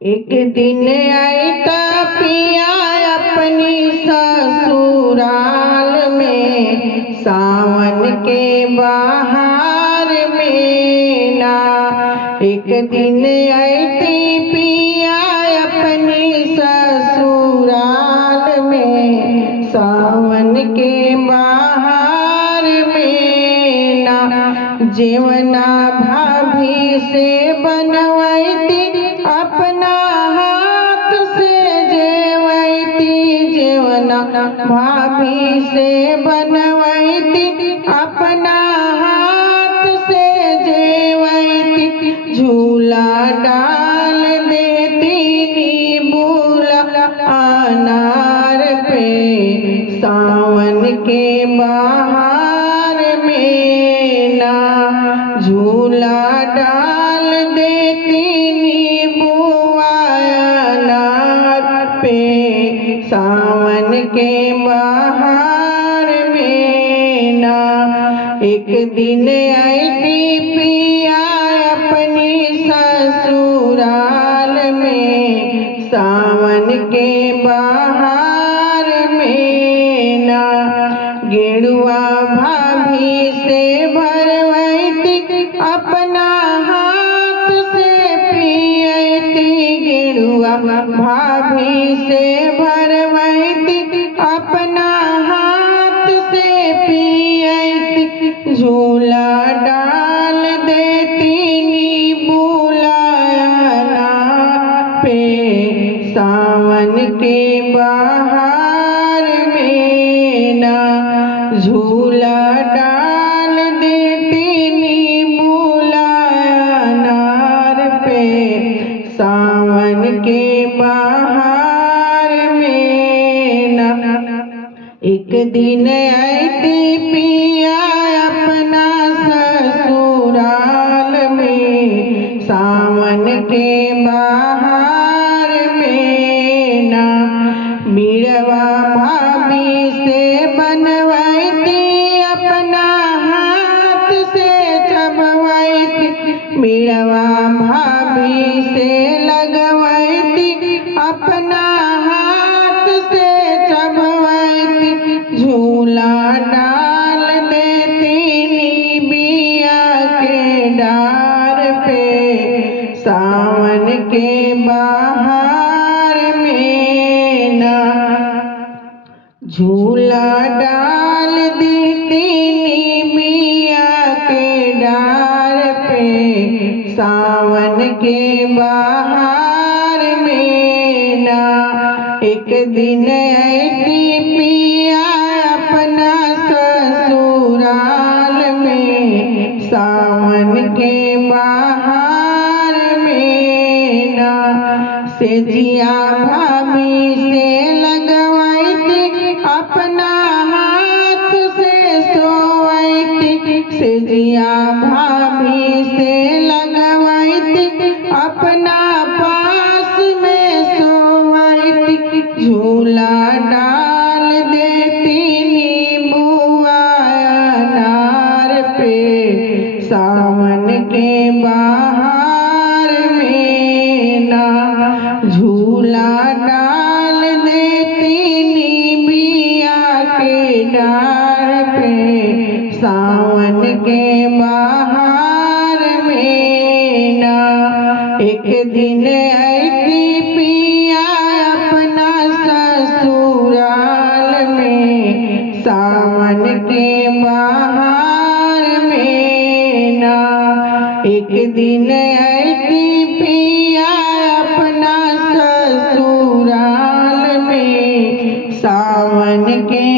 एक दिन आईता पिया अपनी ससुराल में, सावन के बहार में ना। एक दिन आईती पिया अपनी ससुराल में, सावन के बहार में ना। जेवना भाभी से बनवैती अपना हाथ से, जेवैती जेवना भाभी से बनवैती अपना हाथ से, जेवैती झूला डाल देती नींबूला अनार पे, सावन के बहार में ना। झूला डाल देती नींबूआ अनार पे, सावन के बहार में ना। एक दिन आईती पिया अपनी ससुराल में, सावन के बहार में ना। गेरुआ भाभी से भरवैती अपना हाथ से पियैती, गेरुआ भाभी से भरवैती अपना हाथ से पियैती, झूला डाल देती नींबूला अनार पे, सावन के बहार में ना। झूला डाल देती नींबूला अनार पे, सावन के बहार में ना। एक दिन आईती पिया अपना ससुराल में, सावन के बहार में ना। बीड़वा भाभी से बनवैती अपना हाथ से चबवैती, बीड़वा भाभी से लगवैती अपना हाथ से चबवैती, झूला डाल देती नीबिया के डार पे, सावन के बहार में ना। झूला डाल देती नीबिया के डार पे, सावन के बहार में ना। एक दिन आईती पिया अपना ससुराल में, सावन के बहार में ना। सेजिया भाभी से लगवैती अपना हाथ से सोवैती, सेजिया भाभी से लगवैती अपना पास में सोवैती, झूला डाल देती नींबूआ अनार पे, सावन के बहार में ना। झूला डाल देती नीबिया के डार पे, सावन के बहार में ना। एक दिन आईती पिया अपना ससुराल में, सावन के बहार में ना। एक दिन आईती पिया अपना ससुराल में, सावन के